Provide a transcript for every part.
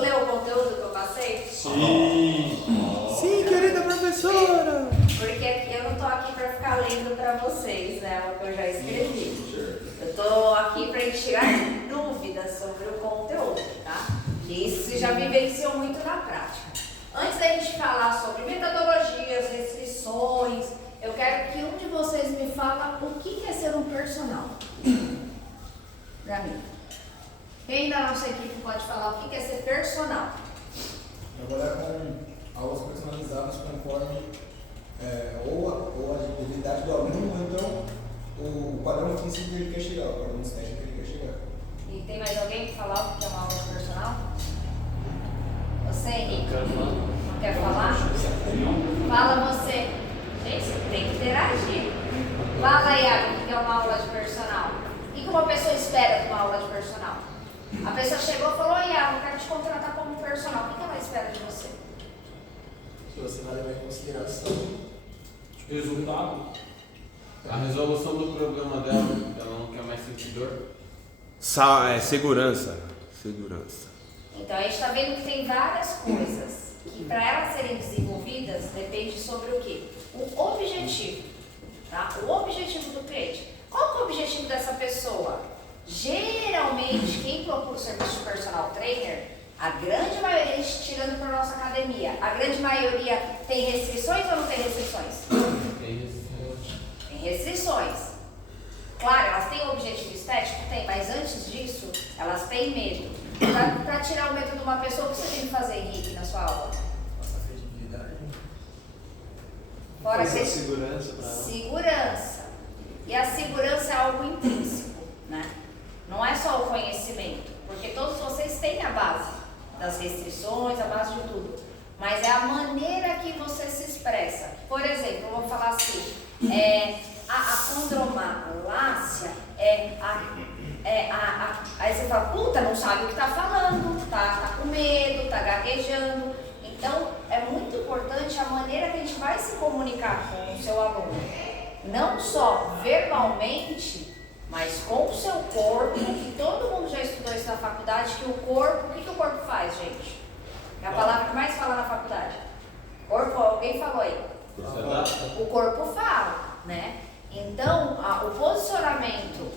ler o conteúdo que eu passei? Sim, querida professora! Porque eu não estou aqui para ficar lendo para vocês, né, o que eu já escrevi. Eu estou aqui para a gente tirar dúvidas sobre o conteúdo, tá? E isso você já vivenciou muito na prática. Antes da gente falar sobre metodologias, restrições, eu quero que um de vocês me fala o que é ser um personal. Para mim. Quem da nossa equipe pode falar o que é ser personal? Trabalhar com aulas personalizadas conforme ou a habilidade do aluno, ou então o padrão físico que ele quer chegar, o padrão estético que ele quer chegar. E tem mais alguém que falar o que é uma aula personal? Você, Henrique? Não quer falar? Fala você. Gente, tem que interagir. Fala, Iago, o que é uma aula de personal? O que uma pessoa espera de uma aula de personal? A pessoa chegou e falou: oi, Iago, eu quero te contratar como personal. O que ela espera de você? Que você vai levar em consideração resultado, a resolução do problema dela, ela não quer mais sentir dor. Segurança. Então a gente está vendo que tem várias coisas que para elas serem desenvolvidas depende sobre o quê? O objetivo, tá? O objetivo do cliente. Qual que é o objetivo dessa pessoa? Geralmente quem procura o serviço de personal trainer, a grande maioria, a gente tirando para nossa academia, a grande maioria tem restrições ou não tem restrições? Tem restrições. Claro, elas têm um objetivo estético? Tem, mas antes disso, elas têm medo. Para tirar o medo de uma pessoa, o que você tem que fazer, Henrique, na sua aula? passar credibilidade. Fora Fazer segurança para ela. segurança. E a segurança é algo intrínseco, né? Não é só o conhecimento, porque todos vocês têm a base das restrições, a base de tudo. Mas é a maneira que você se expressa. Por exemplo, eu vou falar assim, a condromalácia aí você fala, puta, não sabe o que tá falando, tá com medo, tá gaguejando. Então, é muito importante a maneira que a gente vai se comunicar com o seu aluno. Não só verbalmente, mas com o seu corpo, que todo mundo já estudou isso na faculdade, que o corpo, o que o corpo faz, gente? É a palavra que mais fala na faculdade. Corpo, alguém falou aí? O corpo fala, né? Então, o posicionamento,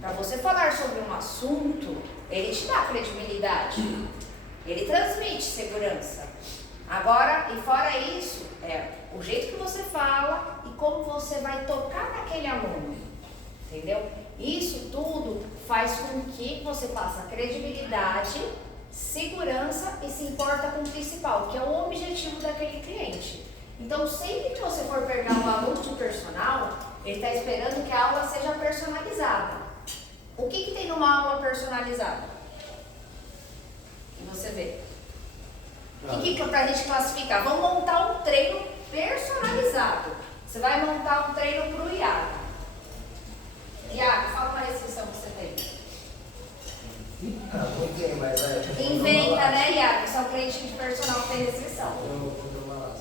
para você falar sobre um assunto, ele te dá credibilidade, ele transmite segurança. Agora, e fora isso, o jeito que você fala e como você vai tocar naquele aluno, entendeu? Isso tudo faz com que você passe credibilidade, segurança e se importa com o principal, que é o objetivo daquele cliente. Então, sempre que você for pegar um aluno de personal, ele está esperando que a aula seja personalizada. O que tem numa aula personalizada? Que você vê. O que para a gente classificar? Vamos montar um treino personalizado. Você vai montar um treino para o Iago. Iago, fala uma restrição que você tem. Não tem, mas Inventa, né, Iago? Isso é um cliente de personal que tem restrição.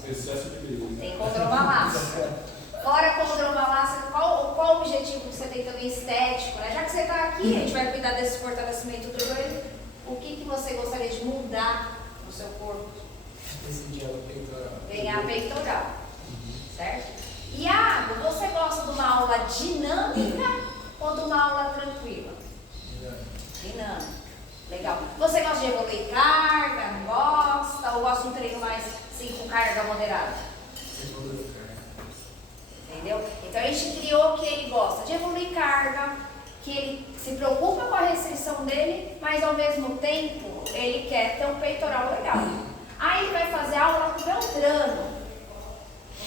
Excesso de brilho. Tem condromalácia. Fora a condromalácia, qual o objetivo que você tem também estético, né? Já que você está aqui, a gente vai cuidar desse fortalecimento do joelho. O que você gostaria de mudar no seu corpo? Ganhar peitoral. Certo? Iago, você gosta de uma aula dinâmica ou de uma aula tranquila? Dinâmica. Legal. Você gosta de evoluir carga? Não gosta? Ou gosta de um treino mais assim, com carga moderada? Entendeu? Então a gente criou que ele gosta de evoluir carga, que ele se preocupa com a restrição dele, mas ao mesmo tempo ele quer ter um peitoral legal. Aí ele vai fazer aula com o Beltrano.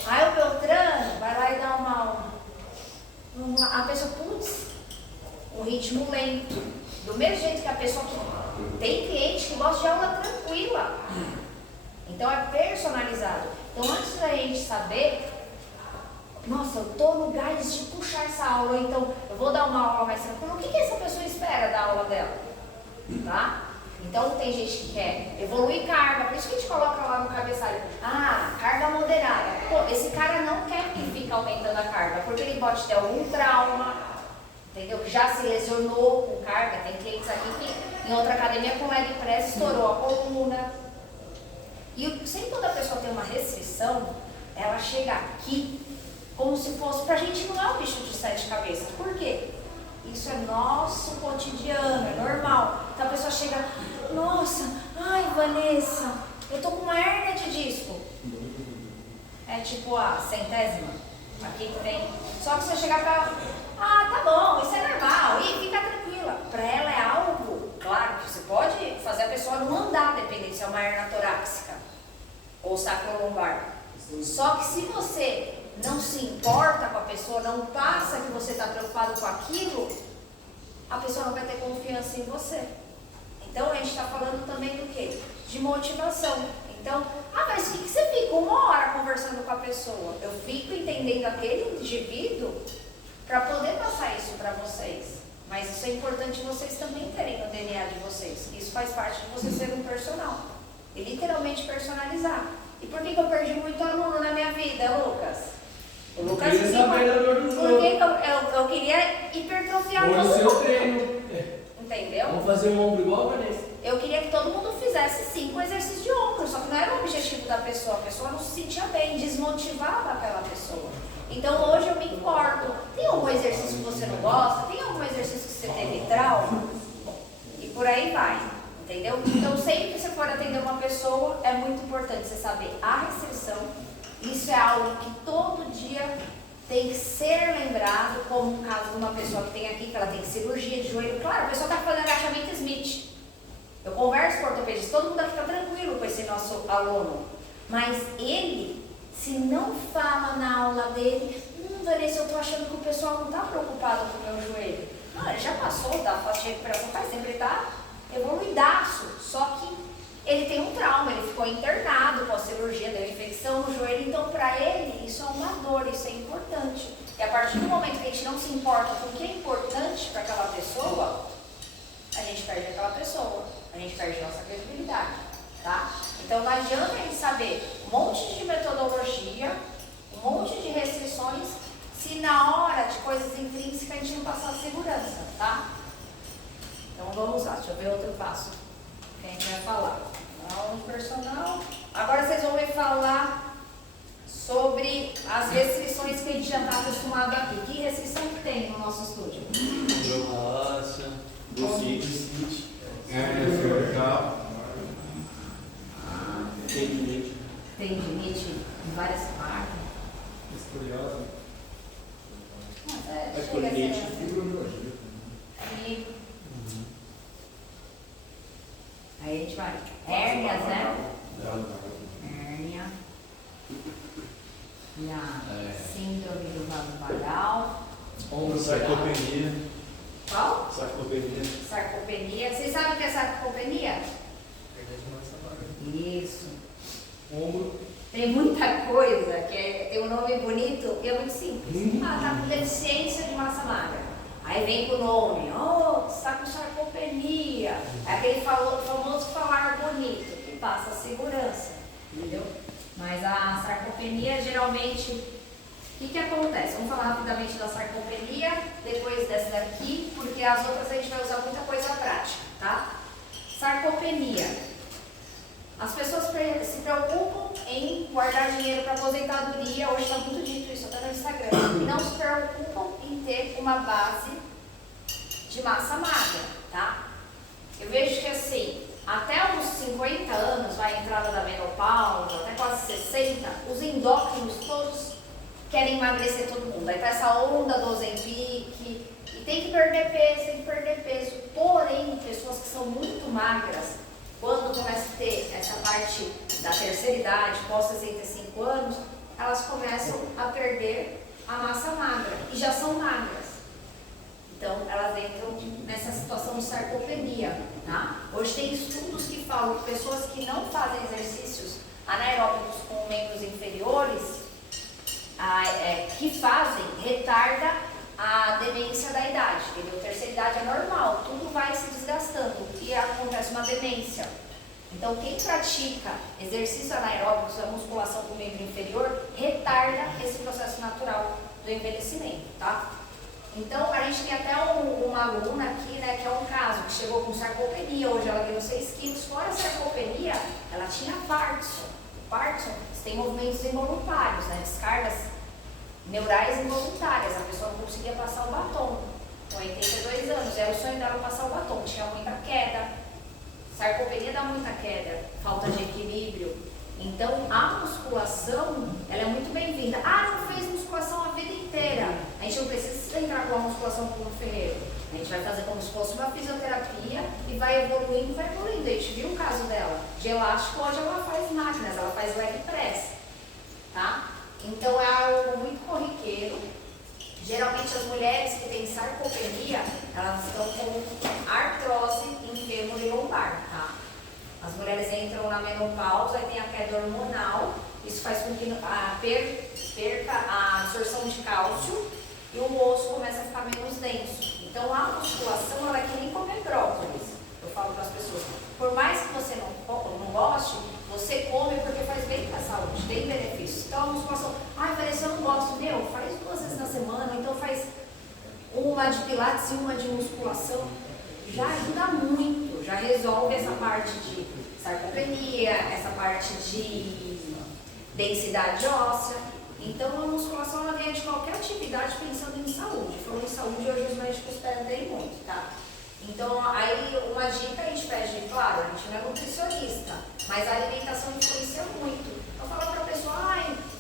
Aí o Beltrano vai lá e dá uma aula. A pessoa, putz, um ritmo lento. Do mesmo jeito que a pessoa que tem cliente que gosta de aula tranquila. Então é personalizado. Então antes da gente saber, nossa, eu tô no gás de puxar essa aula, então eu vou dar uma aula mais tranquila. O que essa pessoa espera da aula dela? Tá? Então tem gente que quer evoluir carga, por isso que a gente coloca lá no cabeçalho, carga moderada. Pô, esse cara não quer que fique aumentando a carga, porque ele pode ter algum trauma, entendeu? Que já se lesionou com carga, tem clientes aqui que em outra academia com leg press, estourou a coluna. E sempre quando a pessoa tem uma restrição, ela chega aqui como se fosse, pra gente não é um bicho de 7 cabeças. Por quê? Isso é nosso cotidiano, é normal. Então a pessoa chega, nossa, ai Vanessa, eu tô com uma hérnia de disco. É tipo a 100ª. Aqui que tem. Só que você chegar pra ela, tá bom, isso é normal, e fica tranquila. Pra ela é algo, claro, que você pode fazer a pessoa não andar, dependendo se é uma hérnia torácica ou sacrolombar. Só que se você não se importa com a pessoa, não passa que você está preocupado com aquilo, a pessoa não vai ter confiança em você. Então a gente está falando também do quê? De motivação. Então, mas o que você fica 1 hora conversando com a pessoa? Eu fico entendendo aquele indivíduo para poder passar isso para vocês. Mas isso é importante vocês também terem no DNA de vocês. Isso faz parte de você ser um personal. E literalmente personalizar. E por que eu perdi muito aluno na minha vida, Lucas? O Lucas queria saber da dor do porque eu queria hipertrofiar todo mundo. Hoje o seu treino. Entendeu? Vamos fazer um ombro igual, Vanessa? Eu queria que todo mundo fizesse 5 exercícios de ombro, só que não era o objetivo da pessoa. A pessoa não se sentia bem, desmotivava aquela pessoa. Então hoje eu me importo. Tem algum exercício que você não gosta? Tem algum exercício que você teve trauma? E por aí vai. Entendeu? Então sempre que você for atender uma pessoa, é muito importante você saber a restrição. Isso é algo que todo dia tem que ser lembrado, como o caso de uma pessoa que tem aqui, que ela tem cirurgia de joelho. Claro, a pessoa está fazendo agachamento Smith. Eu converso com o ortopedista, todo mundo fica tranquilo com esse nosso aluno. Mas ele, se não fala na aula dele, Vanessa, eu estou achando que o pessoal não está preocupado com o meu joelho. Não, ele já passou da faixa de recuperação faz tempo, ele está evoluidaço. Só que ele tem um trauma, ele ficou internado com a cirurgia, deu infecção no joelho. Então, para ele, isso é uma dor, isso é importante. E a partir do momento que a gente não se importa com o que é importante para aquela pessoa, a gente perde aquela pessoa, a gente perde nossa credibilidade, tá? Então não adianta a gente saber um monte de metodologia, um monte de restrições, se na hora de coisas intrínsecas a gente não passar segurança, tá? Então vamos lá, deixa eu ver outro passo que a gente vai falar. Aula de personal. Agora vocês vão ver falar sobre as restrições que a gente já está acostumado aqui. Que restrição que tem no nosso estúdio? Nossa, do City. Tendinite. Tendinite em várias partes. Escoliose. Escoliose. Fibromialgia. Aí a gente vai. Hérnias, né? Hérnia. E a síndrome do vaso vagal. Sarcopenia. Qual? Sarcopenia. Sarcopenia. Vocês sabem o que é sarcopenia? Isso. Ombro. Tem muita coisa que tem um nome bonito e é muito simples. Tá com deficiência de massa magra. Aí vem com o nome, está com sarcopenia. É aquele famoso falar bonito, que passa segurança, entendeu? Mas a sarcopenia, geralmente, o que acontece? Vamos falar rapidamente da sarcopenia, depois dessa daqui, porque as outras a gente vai usar muita coisa prática, tá? Sarcopenia. As pessoas se preocupam em guardar dinheiro para aposentadoria, hoje está muito dito isso até no Instagram, e não se preocupam em ter uma base de massa magra, tá? Eu vejo que assim, até uns 50 anos, vai a entrada da menopausa, até quase 60, os endócrinos todos querem emagrecer todo mundo. Aí tá essa onda do Ozempic, e tem que perder peso, porém, pessoas que são muito magras, quando começa a ter essa parte da terceira idade, pós 65 anos, elas começam a perder a massa magra e já são magras. Então, elas entram nessa situação de sarcopenia, tá? Hoje tem estudos que falam que pessoas que não fazem exercícios anaeróbicos com membros inferiores, que fazem, retarda a demência da idade, entendeu? Terceira idade é normal, tudo vai se desgastando e acontece uma demência. Então, quem pratica exercícios anaeróbicos, a musculação com o membro inferior, retarda esse processo natural do envelhecimento, tá? Então, a gente tem até uma aluna aqui, né, que é um caso, que chegou com sarcopenia, hoje ela ganhou 6 quilos. Fora a sarcopenia, ela tinha Parkinson. O Parkinson tem movimentos involuntários, né, descargas neurais involuntárias. A pessoa não conseguia passar o batom. Com 82 anos, era o sonho dela passar o batom. Tinha muita queda. Sarcopenia dá muita queda, falta de equilíbrio. Então, a musculação, ela é muito bem-vinda. Ah, não fez musculação a vida inteira. A gente não precisa entrar com a musculação como ferreiro. A gente vai fazer como se fosse uma fisioterapia e vai evoluindo, vai evoluindo. A gente viu o caso dela. De elástico, hoje ela faz máquinas, ela faz leg press. Tá? Então, é algo muito corriqueiro. Geralmente, as mulheres que têm sarcopenia, elas estão com artrose em fêmur e lombar, tá? As mulheres entram na menopausa e tem a queda hormonal, isso faz com que perca a absorção de cálcio e o osso começa a ficar menos denso. Então a musculação ela é que nem comer brócolis. Eu falo para as pessoas, por mais que você não goste, você come porque faz bem para a saúde, tem benefícios. Então a musculação, Vanessa, eu não gosto, faz 2 vezes na semana, então faz uma de pilates e uma de musculação. Já ajuda muito, já resolve essa parte de sarcopenia, essa parte de densidade óssea. Então a musculação ela vem de qualquer atividade pensando em saúde. Falando em saúde, hoje os médicos pedem muito, tá? Então aí uma dica a gente pede, claro, a gente não é nutricionista, mas a alimentação influencia muito. Então fala para a pessoa,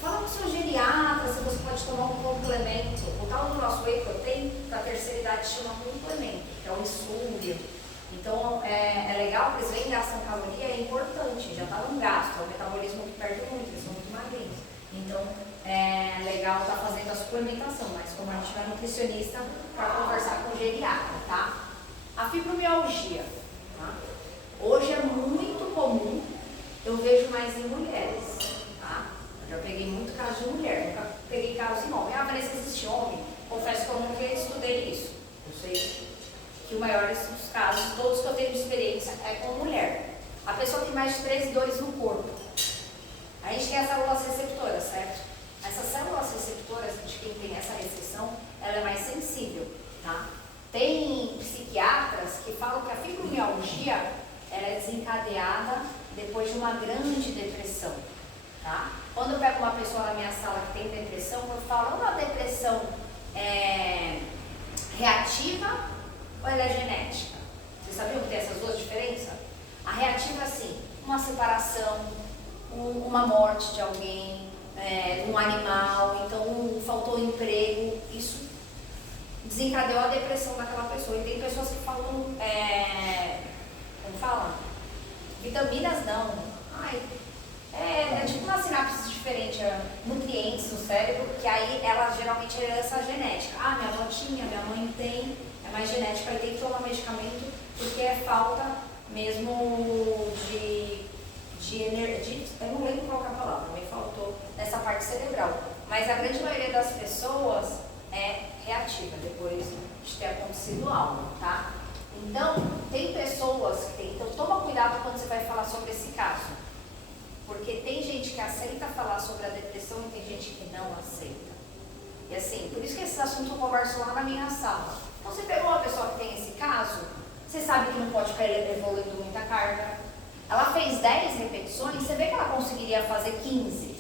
fala com o seu geriatra se você pode tomar um complemento. O tal do nosso whey protein, para a terceira idade, chama complemento, que é o insúlio. Então é legal, porque eles veem gasto em caloria, é importante, já está num gasto, é um metabolismo que perde muito, eles são muito magrinhos. Então é legal estar fazendo a suplementação, mas como a gente não é nutricionista, para conversar com o geriatra, tá? A fibromialgia, tá? Hoje é muito comum, eu vejo mais em mulheres, tá? Eu já peguei muito caso de mulher, nunca peguei caso em homem. Vanessa, existe homem? Confesso que eu nunca estudei isso. Eu sei que o maior dos casos, todos que eu tenho de experiência, é com mulher. A pessoa tem mais de 13 dores no corpo. A gente tem as células receptoras, certo? Essas células receptoras, de quem tem essa restrição, ela é mais sensível, tá? Tem psiquiatras que falam que a fibromialgia ela é desencadeada depois de uma grande depressão, tá? Quando eu pego uma pessoa na minha sala que tem depressão, eu falo, uma depressão reativa ou ela é genética? Vocês sabiam que tem essas duas diferenças? A reativa, assim, uma separação, uma morte de alguém, um animal, então faltou emprego, isso desencadeou a depressão daquela pessoa. E tem pessoas que falam, como fala? Vitaminas não. É tipo uma sinapse diferente, nutrientes no cérebro, que aí ela geralmente é herança genética. Minha avó tinha, minha mãe tem, é mais genética, aí tem que tomar medicamento porque é falta mesmo de energia, eu não lembro qual é a palavra, me faltou nessa parte cerebral. Mas a grande maioria das pessoas é reativa depois de ter acontecido algo, tá? Então, tem pessoas que tem, então toma cuidado quando você vai falar sobre esse caso, porque tem gente que aceita falar sobre a depressão e tem gente que não aceita. E assim, por isso que esse assunto eu converso lá na minha sala. Então, você pegou uma pessoa que tem esse caso, você sabe que não pode ficar evoluindo muita carga. Ela fez 10 repetições, você vê que ela conseguiria fazer 15.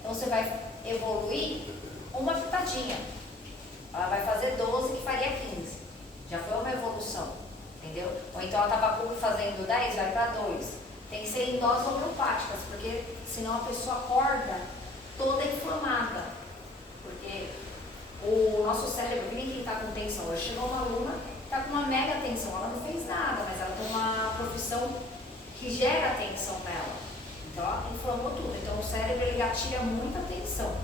Então, você vai evoluir uma pitadinha. Ela vai fazer 12, que faria 15. Já foi uma evolução, entendeu? Ou então ela estava fazendo 10, vai para 2. Tem que ser em doses homeopáticas, porque senão a pessoa acorda toda inflamada. Porque o nosso cérebro, quem está com tensão? Hoje chegou uma aluna que está com uma mega tensão. Ela não fez nada, mas ela tem uma profissão que gera tensão nela. Então ela inflamou tudo. Então o cérebro ele gatilha muita tensão.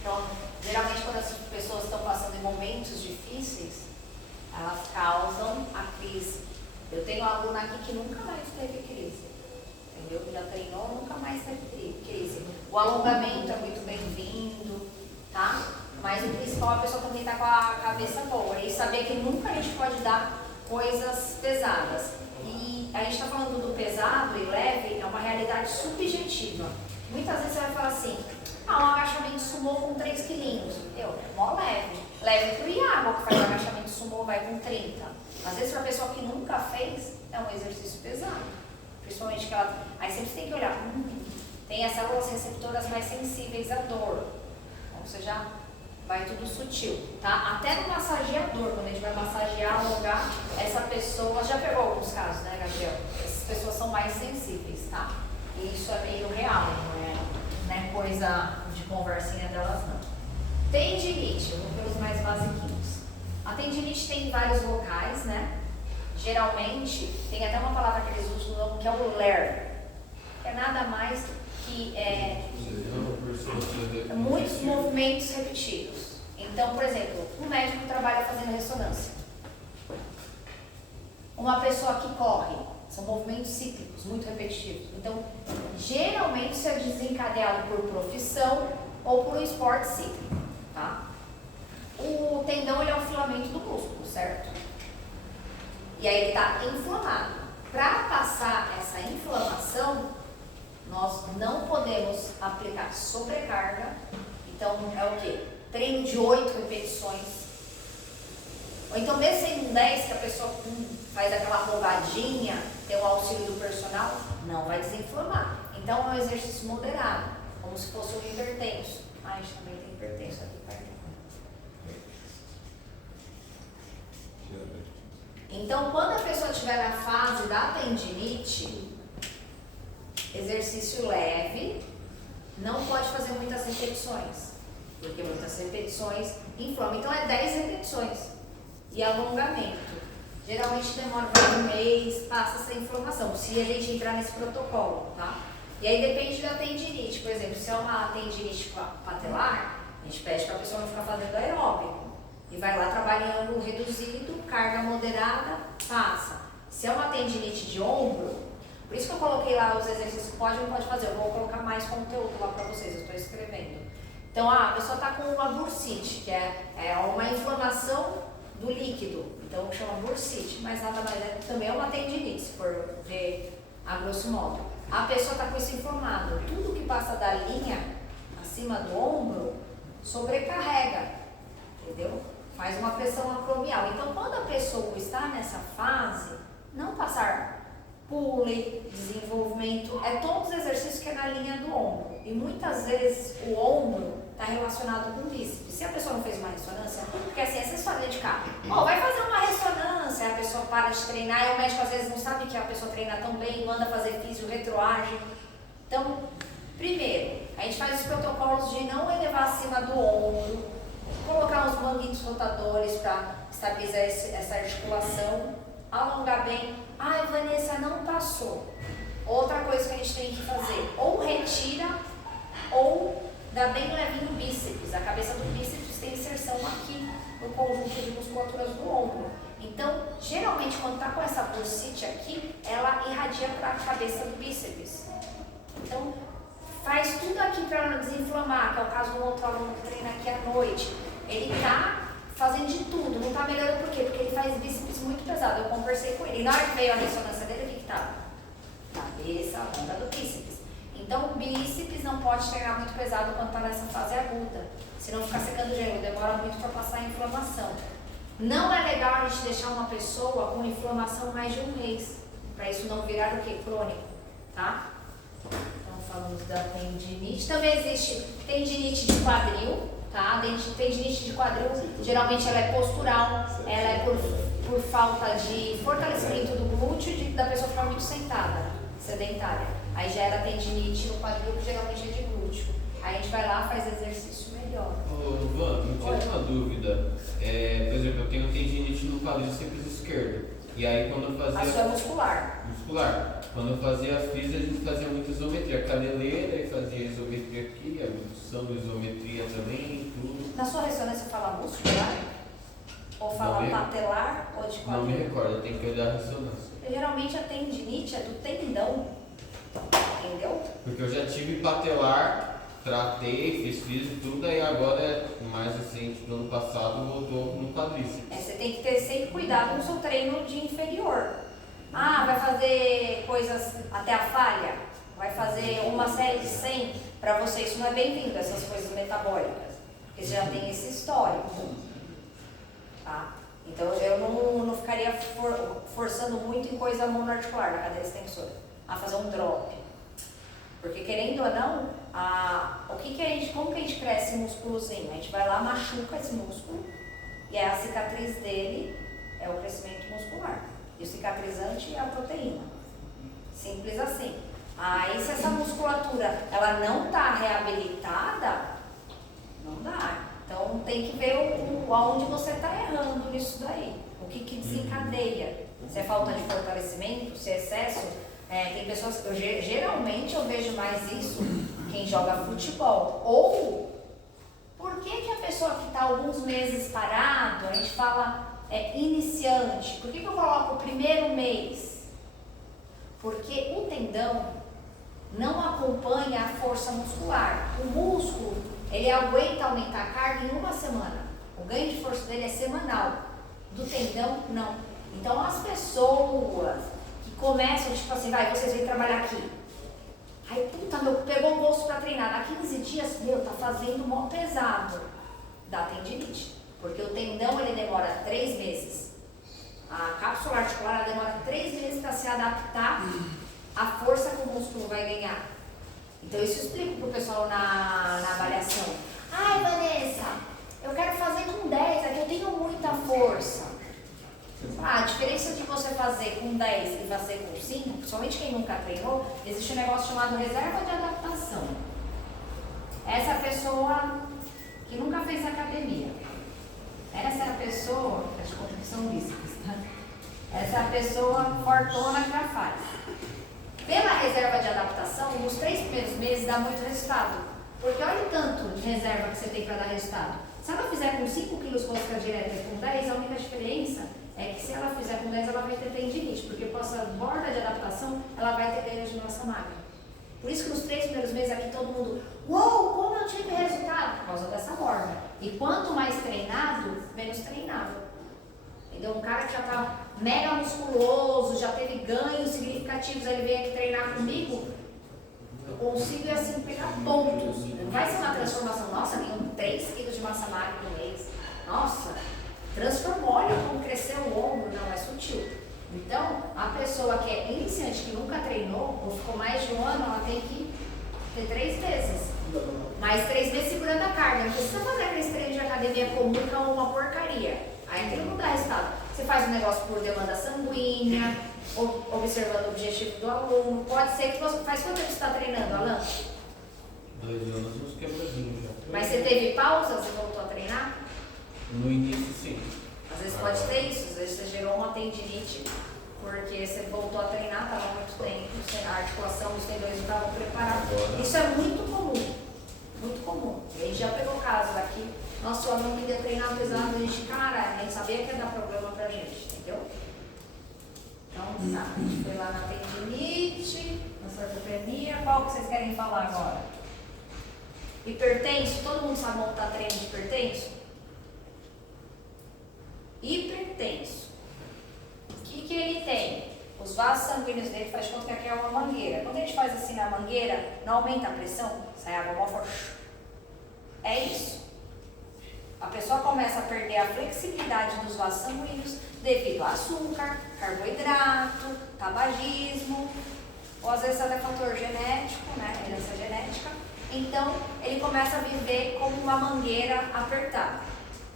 Então, geralmente quando as pessoas estão passando em momentos difíceis, elas causam a crise. Eu tenho uma aluna aqui que nunca mais teve crise. Entendeu? Que já treinou, nunca mais teve crise. O alongamento é muito bem-vindo, tá? Mas o principal é a pessoa também estar com a cabeça boa e saber que nunca a gente pode dar coisas pesadas. E a gente está falando do pesado e leve, é uma realidade subjetiva. Muitas vezes você vai falar assim, um agachamento sumô com 3 quilinhos. É mó leve. leve pro Iago, que faz agachamento sumô, vai com 30. Às vezes, para a pessoa que nunca fez, é um exercício pesado. Principalmente que ela... Aí sempre tem que olhar, tem as células receptoras mais sensíveis à dor. Então, você já vai tudo sutil, tá? Até no massageador, quando a gente vai massagear, alongar, essa pessoa... Já pegou alguns casos, né, Gabriel? Essas pessoas são mais sensíveis, tá? E isso é meio real, não é coisa de conversinha delas, não. Tendinite, eu vou pelos mais basiquinhos. A tendinite tem vários locais, né? Geralmente, tem até uma palavra que eles usam que é o LER, que é nada mais que muitos movimentos repetidos. Então, por exemplo, um médico trabalha fazendo ressonância. Uma pessoa que corre, são movimentos cíclicos, muito repetitivos. Então, geralmente isso é desencadeado por profissão ou por um esporte cíclico, tá? O tendão, ele é um filamento do músculo, certo? E aí ele está inflamado. Para passar essa inflamação, nós não podemos aplicar sobrecarga. Então, é o quê? Treino de 8 repetições. Ou então, mesmo em 10, que a pessoa faz aquela roubadinha, tem o auxílio do personal, não vai desinflamar. Então, é um exercício moderado, como se fosse um hipertenso. Ah, a gente também tem hipertenso aqui perto. Então, quando a pessoa estiver na fase da tendinite, exercício leve, não pode fazer muitas repetições, porque muitas repetições inflamam. Então, é 10 repetições e alongamento. Geralmente demora um mês, passa essa inflamação, se a gente entrar nesse protocolo, tá? E aí depende da tendinite. Por exemplo, se é uma tendinite patelar, a gente pede para a pessoa não ficar fazendo aeróbico. E vai lá trabalhando reduzido, carga moderada, passa. Se é uma tendinite de ombro, por isso que eu coloquei lá os exercícios que pode ou não pode fazer. Eu vou colocar mais conteúdo lá para vocês, eu estou escrevendo. Então, a pessoa está com uma bursite, que é uma inflamação do líquido. Então, chama bursite, mas nada mais também é uma tendinite, se for ver a grosso modo. A pessoa está com isso inflamado. Tudo que passa da linha, acima do ombro, sobrecarrega, entendeu? Faz uma pressão acromial. Então, quando a pessoa está nessa fase, não passar pule, desenvolvimento, é todos os exercícios que é na linha do ombro. E muitas vezes o ombro está relacionado com o bíceps. Se a pessoa não fez uma ressonância, porque assim, essa história de cá, vai fazer uma ressonância, a pessoa para de treinar, e o médico às vezes não sabe que a pessoa treina tão bem, manda fazer físio, retroage. Então, primeiro, a gente faz os protocolos de não elevar acima do ombro, colocar uns banguinhos rotadores para estabilizar essa articulação, alongar bem. Ai, Vanessa, não passou. Outra coisa que a gente tem que fazer, ou retira, ou dá bem levinho o bíceps. A cabeça do bíceps tem inserção aqui no conjunto de musculaturas do ombro. Então, geralmente, quando está com essa bursite aqui, ela irradia para a cabeça do bíceps. Então, faz tudo aqui para não desinflamar, que é o caso do outro aluno que treina aqui à noite. Ele está fazendo de tudo, não está melhorando por quê? Porque ele faz bíceps muito pesado. Eu conversei com ele. E na hora que veio a ressonância dele, o que estava? Cabeça, onda do bíceps. Então, o bíceps não pode treinar muito pesado quando está nessa fase aguda. Senão fica secando gelo, demora muito para passar a inflamação. Não é legal a gente deixar uma pessoa com inflamação mais de um mês, para isso não virar o quê? Crônico, tá? Então, falamos da tendinite. Também existe tendinite de quadril, tá? Tendinite de quadril, geralmente ela é postural, ela é por falta de fortalecimento do glúteo e da pessoa ficar muito sentada, sedentária. Aí gera tendinite no quadril, que geralmente é de glúteo. Aí a gente vai lá, faz exercício melhor. Ô, Van, me tira uma dúvida. Por exemplo, eu tenho tendinite no quadríceps esquerdo. E aí quando eu fazia... A sua é muscular. Muscular. Quando eu fazia a física, a gente fazia muita isometria. Caneleira, e fazia isometria aqui, abdução, isometria também, tudo. Na sua ressonância fala muscular? Ou fala patelar ou de quadril? Não me recordo, eu tenho que olhar a ressonância. Geralmente a tendinite é do tendão, entendeu? Porque eu já tive patelar, tratei, fiz físico, tudo, aí agora, mais recente, do ano passado, voltou no quadríceps. Você tem que ter sempre cuidado no seu treino de inferior. Ah, vai fazer coisas até a falha? Vai fazer uma série de 100? Para você isso não é bem-vindo, essas coisas metabólicas. Porque você já tem esse histórico. tá? Então eu não ficaria forçando muito em coisa monoarticular da cadeira extensora, a fazer um drop. Porque querendo ou não, como que a gente cresce músculozinho? A gente vai lá, machuca esse músculo e a cicatriz dele é o crescimento muscular. E o cicatrizante é a proteína. Simples assim. Aí se essa musculatura ela não está reabilitada, não dá. Então tem que ver onde você está errando nisso daí. O que desencadeia. Se é falta de fortalecimento, se é excesso. Tem pessoas que geralmente eu vejo mais isso quem joga futebol. Ou por que a pessoa que está alguns meses parado, a gente fala iniciante. Por que eu coloco o primeiro mês? Porque o tendão não acompanha a força muscular. O músculo, ele aguenta aumentar a carga em uma semana. O ganho de força dele é semanal. Do tendão, não. Então, as pessoas que começam, tipo assim, vocês vêm trabalhar aqui. Aí, puta, pegou um bolso pra treinar. Há 15 dias, tá fazendo mó pesado. Dá tendinite. Porque o tendão, ele demora 3 meses. A cápsula articular, ela demora 3 meses para se adaptar à força que o músculo vai ganhar. Então, isso eu explico pro pessoal na avaliação. Ai, Vanessa, eu quero fazer com 10, é que eu tenho muita força. A diferença de você fazer com 10 e fazer com 5, principalmente quem nunca treinou, existe um negócio chamado reserva de adaptação. Essa pessoa que nunca fez academia. Essa é a pessoa, acho que são bíceps, tá? Essa é a pessoa fortona que já faz. Pela reserva de adaptação, nos 3 primeiros meses dá muito resultado. Porque olha o tanto de reserva que você tem para dar resultado. Se ela fizer com 5 quilos costas direta e com 10, a única diferença é que se ela fizer com 10, ela vai ter tendinite. Porque com essa borda de adaptação, ela vai ter ganho de massa magra. Por isso que nos 3 primeiros meses aqui todo mundo, uou, como eu tive resultado? Por causa dessa borda. E quanto mais treinado, menos treinado. Entendeu? Um cara que já está mega musculoso, já teve ganhos significativos, ele vem aqui treinar comigo, eu consigo assim pegar pontos. Não vai ser uma transformação, nossa, ganhou 3 quilos de massa magra no mês. Nossa, transformou, olha como cresceu o ombro, não, é sutil. Então, a pessoa que é iniciante, que nunca treinou, ou ficou mais de um ano, ela tem que ter 3 vezes. Mais 3 vezes segurando a carga. Não precisa fazer aquele treino de academia comum que é uma porcaria. Aí tem que mudar o resultado. Você faz um negócio por demanda sanguínea, observando o objetivo do aluno. Pode ser que você... Faz quanto tempo você está treinando, Alan? 2 anos nos quebradinhos já. Mas você teve pausas e voltou a treinar? No início, sim. Às vezes pode ter isso. Às vezes você gerou uma tendinite porque você voltou a treinar, estava muito tempo, a articulação dos tendões não estavam preparados. Isso é muito comum. Muito comum. A gente já pegou casos aqui. Nosso aluno queria treinar pesado, a gente, cara, a gente sabia que ia dar problema pra gente, entendeu? Então, tá, a gente foi lá na tendinite, na sarcopenia. Qual que vocês querem falar agora? Hipertenso, todo mundo sabe montar treino de hipertenso? Hipertenso. O que ele tem? Os vasos sanguíneos dele faz de conta que aqui é uma mangueira. Quando a gente faz assim na mangueira, não aumenta a pressão, sai água mó forte. É isso. A pessoa começa a perder a flexibilidade dos vasos sanguíneos devido a açúcar, carboidrato, tabagismo, ou às vezes até fator genético, né? Herança genética. Então, ele começa a viver como uma mangueira apertada,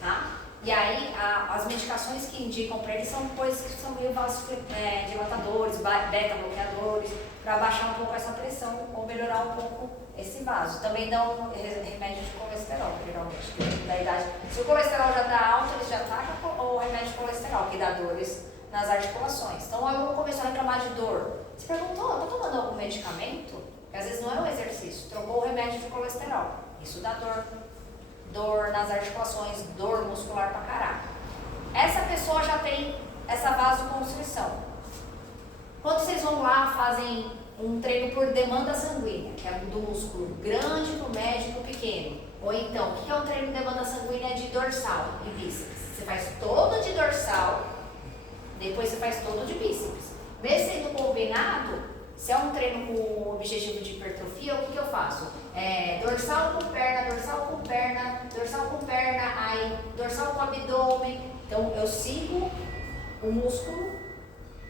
tá? E aí, as medicações que indicam para ele são coisas que são meio vasodilatadores, beta-bloqueadores, para baixar um pouco essa pressão ou melhorar um pouco esse vaso. Também dão remédio de colesterol, geralmente, dependendo da idade. Se o colesterol já está alto, eles já atacam o remédio de colesterol, que dá dores nas articulações. Então, o aluno começou a reclamar de dor. Você perguntou, está tomando algum medicamento? Porque às vezes não é um exercício, trocou o remédio de colesterol. Isso dá dor nas articulações, dor muscular pra caraca. Essa pessoa já tem essa vasoconstrição. Quando vocês vão lá, fazem um treino por demanda sanguínea, que é do músculo grande pro médio pro pequeno. Ou então, o que é um treino de demanda sanguínea de dorsal e bíceps? Você faz todo de dorsal, depois você faz todo de bíceps. Mesmo sendo combinado, se é um treino com objetivo de hipertrofia, o que eu faço? Dorsal com perna, dorsal com perna, dorsal com perna, aí dorsal com abdômen, Então eu sigo o músculo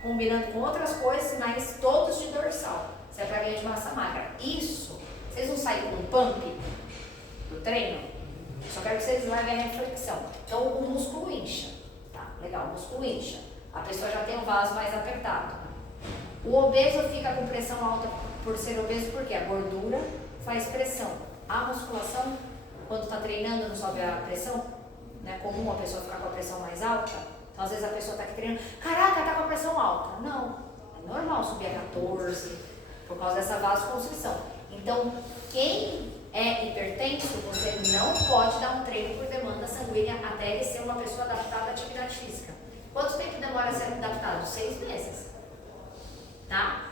combinando com outras coisas, mas todos de dorsal. Isso é para ganho de massa magra. Isso, vocês não saem com um pump do treino? Só quero que vocês levem a reflexão. Então o músculo incha, tá? Legal, o músculo incha. A pessoa já tem o vaso mais apertado. O obeso fica com pressão alta por ser obeso porque a gordura faz pressão. A musculação, quando está treinando, não sobe a pressão. Não é comum a pessoa ficar com a pressão mais alta. Então às vezes a pessoa está aqui treinando, caraca, tá com a pressão alta. Não, é normal subir a 14 por causa dessa vasoconstrição. Então quem é hipertenso, você não pode dar um treino por demanda sanguínea até ele ser uma pessoa adaptada à atividade física. Quanto tempo demora a ser adaptado? 6 meses. Tá?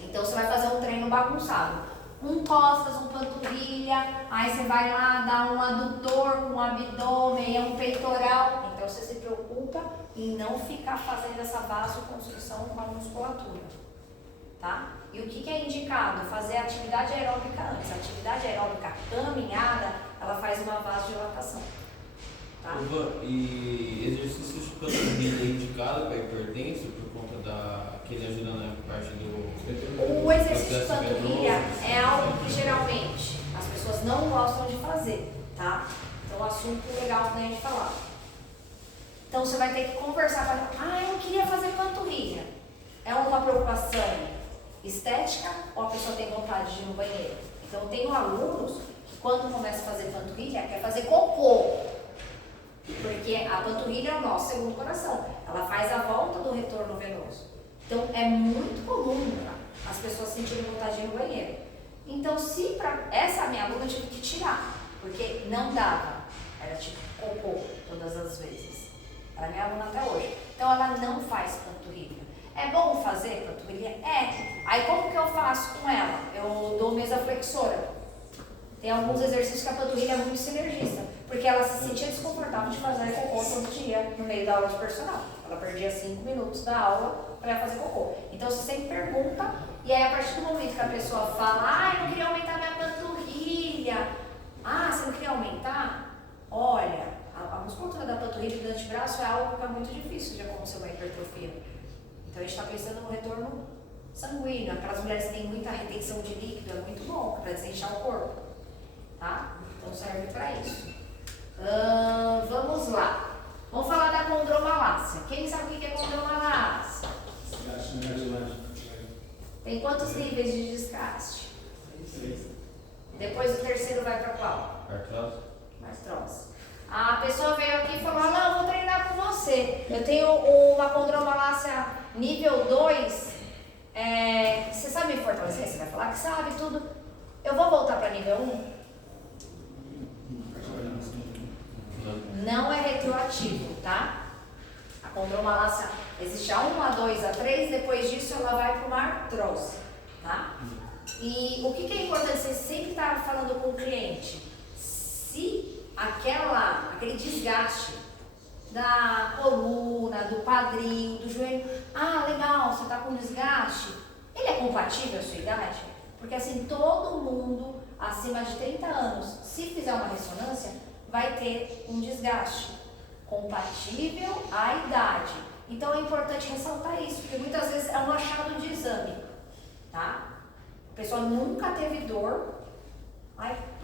Então você vai fazer um treino bagunçado. Um costas, um panturrilha, aí você vai lá dar um adutor com um abdômen, um peitoral. Então você se preocupa em não ficar fazendo essa vasoconstrição com a musculatura. Tá? E o que é indicado? Fazer atividade aeróbica antes. A atividade aeróbica caminhada, ela faz uma vasodilatação. Tá? E exercício de panturrilha é indicado para hipertenso por conta que ele ajuda na parte do... O exercício de panturrilha é algo que geralmente as pessoas não gostam de fazer, tá? Então, assunto legal pra gente falar. Então, você vai ter que conversar com ela. Eu queria fazer panturrilha. É uma preocupação estética ou a pessoa tem vontade de ir no banheiro? Então, eu tenho alunos que quando começam a fazer panturrilha, quer fazer cocô. Porque a panturrilha é o nosso segundo coração. Ela faz a volta do retorno venoso. Então, é muito comum as pessoas sentirem vontade de ir no banheiro. Então, se para essa minha aluna eu tive que tirar, porque não dava. Era tipo cocô todas as vezes. Ela é minha aluna até hoje. Então, ela não faz panturrilha. É bom fazer panturrilha? É. Aí, como que eu faço com ela? Eu dou mesa flexora. Tem alguns exercícios que a panturrilha é muito sinergista, porque ela se sentia desconfortável de fazer cocô todo dia no meio da aula de personal. Ela perdia 5 minutos da aula para fazer cocô. Então você sempre pergunta, e aí a partir do momento que a pessoa fala, eu não queria aumentar minha panturrilha. Você não queria aumentar? Olha, a musculatura da panturrilha e do antebraço é algo que é muito difícil de acontecer uma hipertrofia. Então a gente está pensando no retorno sanguíneo. Aquelas mulheres que têm muita retenção de líquido, é muito bom para desinchar o corpo. Tá? Então serve para isso. Vamos lá. Vamos falar da condromalácia. Quem sabe o que é condromalácia? Tem quantos níveis de desgaste? 6. Depois o terceiro vai para qual? Artrose. Artrose. A pessoa veio aqui e falou, não, eu vou treinar com você. Eu tenho uma condromalácia nível 2. Você sabe me fortalecer? Você vai falar que sabe tudo. Eu vou voltar para nível 1? Não é retroativo, tá? A condromalácia existe a 1, a 2, a 3, depois disso ela vai para uma artrose, tá? E o que é importante você sempre estar falando com o cliente? Se aquele desgaste da coluna, do quadril, do joelho, legal, você está com desgaste, ele é compatível à sua idade? Porque assim, todo mundo acima de 30 anos, se fizer uma ressonância, vai ter um desgaste compatível à idade. Então é importante ressaltar isso, porque muitas vezes é um achado de exame, tá? A pessoa nunca teve dor,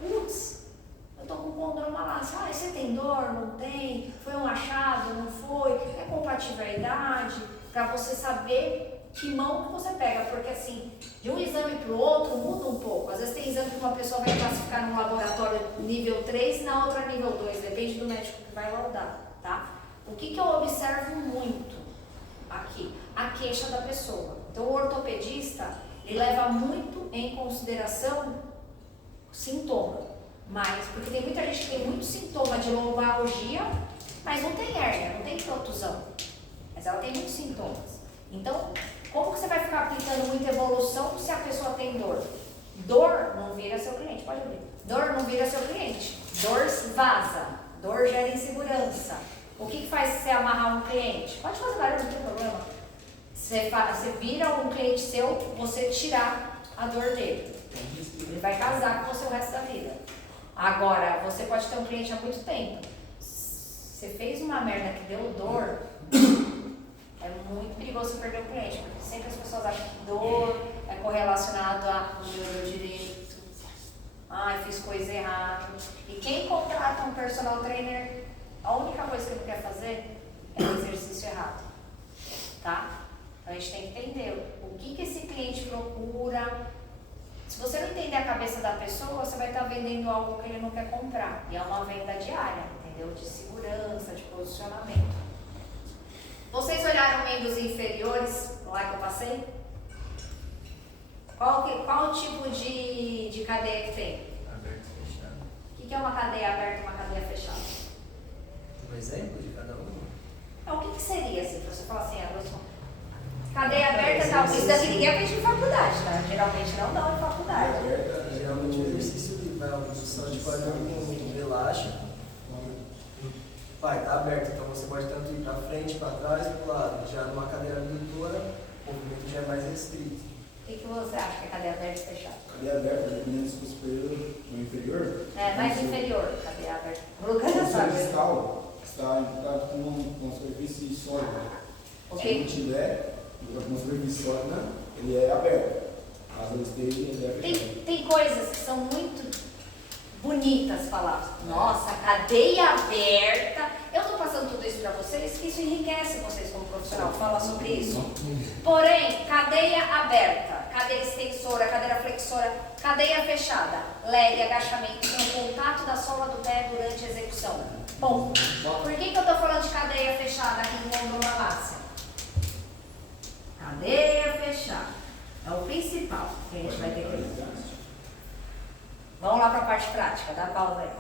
eu tô com condromalácia. Você tem dor? Não tem? Foi um achado? Não foi? É compatível à idade? Para você saber que mão que você pega, porque assim, de um exame para o outro muda um pouco. Às vezes tem exame que uma pessoa vai classificar no laboratório nível 3 e na outra nível 2, depende do médico que vai laudar, tá? O que eu observo muito aqui? A queixa da pessoa. Então o ortopedista, ele leva muito em consideração sintoma, porque tem muita gente que tem muito sintoma de lombalgia, mas não tem hérnia, não tem protusão, mas ela tem muitos sintomas. Então, como que você vai ficar aplicando muita evolução se a pessoa tem dor? Dor não vira seu cliente, pode abrir. Dor não vira seu cliente. Dor vaza. Dor gera insegurança. O que faz você amarrar um cliente? Pode fazer vários, não tem problema. Você vira um cliente seu, você tirar a dor dele. Ele vai casar com você o resto da vida. Agora, você pode ter um cliente há muito tempo. Você fez uma merda que deu dor, é muito perigoso você perder o cliente, porque sempre as pessoas acham que dor é correlacionado a o meu deu direito, ai, fiz coisa errada. E quem contrata um personal trainer, a única coisa que ele quer fazer é o exercício errado, tá? Então a gente tem que entender o que esse cliente procura. Se você não entender a cabeça da pessoa, você vai estar vendendo algo que ele não quer comprar. E é uma venda diária, entendeu? De segurança, de posicionamento. Vocês olharam membros inferiores lá que eu passei? Qual tipo de cadeia que tem? Aberto e fechado. O que é uma cadeia aberta e uma cadeia fechada? Um exemplo de cada um? Então, o que seria assim? Pra você falar assim, cadeia aberta, tal. Isso daqui ninguém aprende em faculdade, tá? Geralmente não dá em faculdade. Geralmente o exercício livre, vai uma posição de quadril com elástico. Vai, tá aberto, então você pode tanto ir para frente, para trás, para o lado. Já numa cadeira abdutora, o movimento já é mais restrito. O que você acha que é cadeia aberta e fechada? Cadeia aberta, dependendo se for superior ou inferior. É, mais inferior, cadeia aberta. O Lucas O já seu sabe. distal está impactado com uma superfície sólida. Ok. Se não tiver uma superfície sólida, ele é aberto. Caso ele esteja, ele é fechado. Tem coisas que são muito bonitas palavras. Nossa, cadeia aberta. Eu estou passando tudo isso para vocês, que isso enriquece vocês como profissional, falar sobre isso. Porém, cadeia aberta, cadeira extensora, cadeira flexora, cadeia fechada, leg, agachamento com contato da sola do pé durante a execução. Bom, por que eu estou falando de cadeia fechada aqui em condromalácia? Cadeia fechada. É o principal que a gente vai ter que ver. Vamos lá para a parte prática, dá pausa aí.